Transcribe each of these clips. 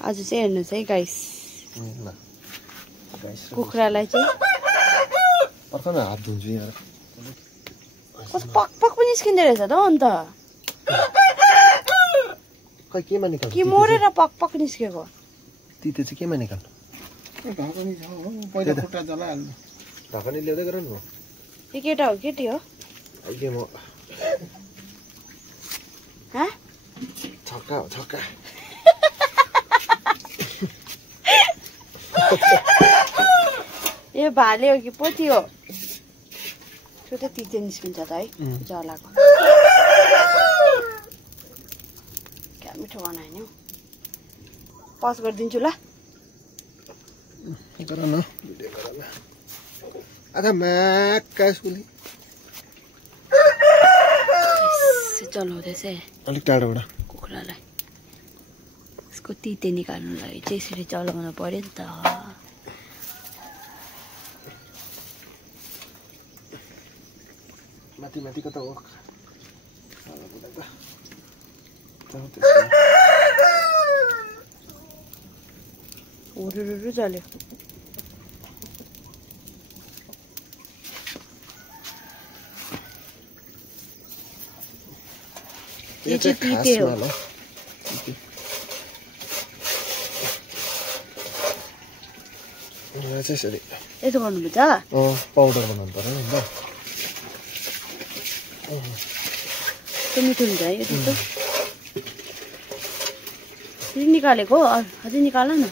आज चाहिँ हेर्नुहोस् है गाइस कुखुरालाई चाहिँ अर्कामा हात धुन्छु यार कस्तो पक पक पनि निस्किँदो रहेछ त अन्त खै केमा निकाल्नु के मोरेर पक पक निस्केको तिते चाहिँ केमा निकाल्नु ढकनी छ हो पहिला खुट्टा जलाइहाल्नु ढकनी ल्याउँदै गर नि यो केटा हो केटी हो अहिले म हा छक्का हो छक्का यो भाले हो कि पोथी हो त्यो त तिते निस्किन्छ त है जलाको क्या मिठो बनायो नि हौ पज गरिदिन्छु ल गर न भिडियो गर न आधा माक्का सुली चलाउँदैछ अलिक टाढोबाट कुखुरालाई यसको तिते निकाल्नुलाई चाहिँ यसरी चलाउनु पर्यो नि त माथि माथि कता हो हुरुरु चल्यो यो चाहिँ तिते हो यसो गर्नुपर्छ पाउडर बनाउनु पर्यो नि त मिठो हुन्छ है यो त्यस्तो निकालेको अझै निकाल न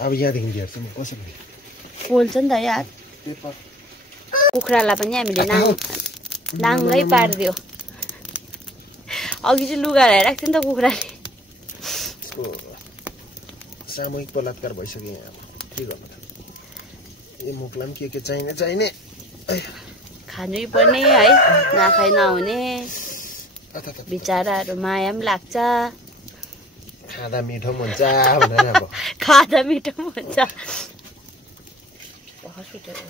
अब यहाँदेखि हेर्छु म कसरी पोल्छ नि त यार कुखुरालाई पनि हामीले नाङ्गै पारिदियो अघि चाहिँ लुगा राखेको थियो नि त कुखुराले यसको सामूहिक बलात्कार भइसक्यो यहाँ के गर्नु त यो मुखलाई पनि के चाहिने खानै पर्ने है नखाइ नहुने बिचराहरू माया पनि लाग्छ खाँदा मिठो पनि हुन्छ भनेर अब खाँदा मिठो पनि हुन्छ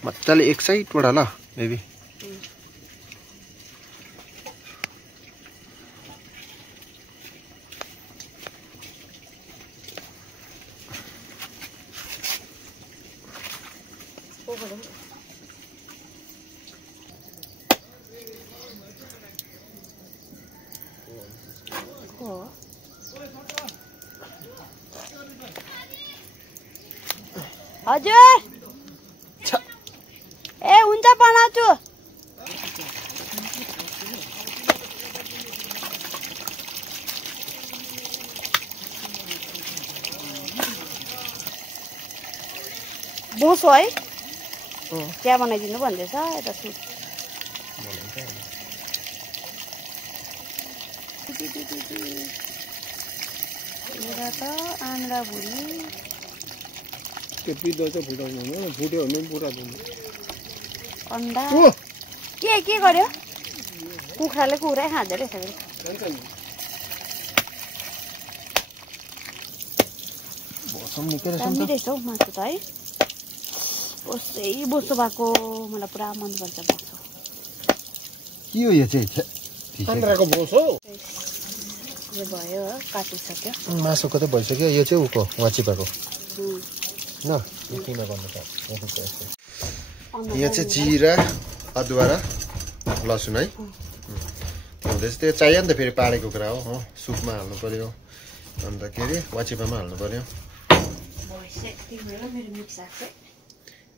मजाले एक साइडबाट ल बेबी हजुर ए हुन्छ बनाउँछु बोसो है चिया बनाइदिनु भन्दैछ यता सुट एउटा त आन्द्रा भुरी त्यो पिदो चाहिँ फुटाउनु फुट्यो भने पुरा धुनु अन्डा के गर्यो कुखुराले कुखुरै खाँदो रहेछ दामी रहेछ हौ मासु त है बोसो भएको मलाई पुरा मनपर्छ बोसो के हो यो चाहिँ चन्द्राको बोसो यो भयो काटिसक्यो मासु कतै भइसक्यो यो चाहिँ उको वाचिपाको न यो किन गर्नु त यो चाहिँ जिरा अदुवा र लसुन है हुँदैछ त्यो चाहियो नि त फेरि पारेको कुरा हो सुपमा हाल्नु पर्यो अन्त के अरे वाचिपामा हाल्नु पर्यो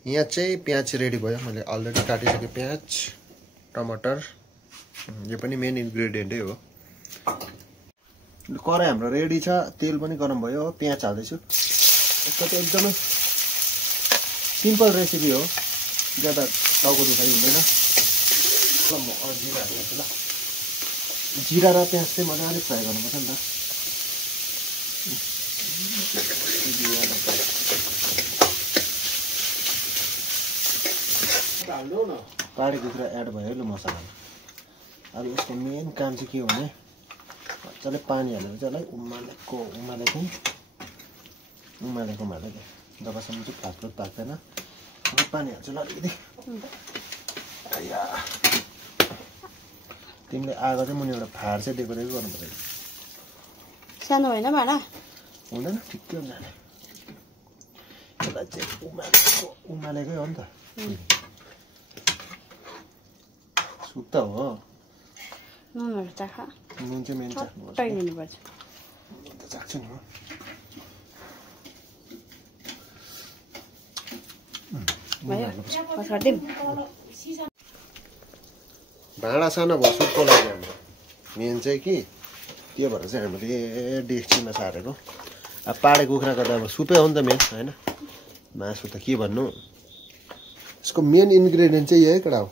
यहाँ चाहिँ प्याज रेडी भयो मैले अलरेडी काटिसकेँ प्याज टमाटर यो पनि मेन इन्ग्रेडियन्टै हो कराई हाम्रो रेडी छ तेल पनि गरम भयो हो प्याज हाल्दैछु यसको चाहिँ एकदमै सिम्पल रेसिपी हो ज्यादा टाउको दुखाइ हुँदैन ल म जिरा हाल्छु ल जिरा र प्याज चाहिँ मजाले फ्राई गर्नुपर्छ नि त काटेको कुरा एड भयो ल मसलामा अब यसको मेन काम चाहिँ के हो भने मजाले पानी हालेर चाहिँ यसलाई उमालेको जबसम्म चाहिँ फाटफुट पाक्दैन पानी हाल्छु ल अलिकति तिमीले आगो चाहिँ मुनिबाट फाड चाहिँ डेकोरेट गर्नुपर्छ सानो होइन भाडा हुँदैन ठिकै हुन्छ नि यसलाई चाहिँ उमालेकै हो नि त सुप त हो नुनहरू चाख नुन चाहिँ मेन छट्टै लिनुपर्छ त चाख्छु नि भयो पछाडिदिउँ भाँडा सानो भयो सुपको लागि हाम्रो मेन चाहिँ कि त्यो भएर चाहिँ हामीले डेक्चीमा सारेको अब पाडे कुखुराको त अब सुपै हो नि त मेन होइन मासु त के भन्नु यसको मेन इन्ग्रेडियन्ट चाहिँ यही कडा हो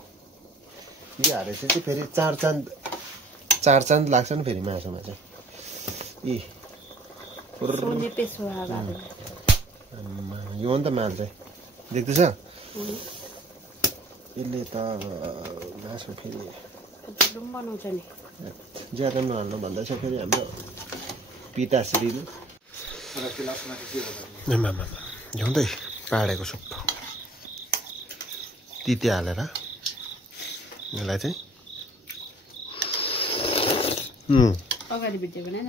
यो हालेपछि चाहिँ फेरि चार चाँद लाग्छ नि फेरि मासुमा चाहिँ यो हो नि त माल चाहिँ देख्दैछ यसले त मासु फेरि बनाउँछ नि ज्यादा नहाल्नु भन्दैछ फेरि हाम्रो पिताश्रीले ल्याउँदै पाडेको सुप तिते हालेर यसलाई चाहिँ अगाडि भिडियो बनाएन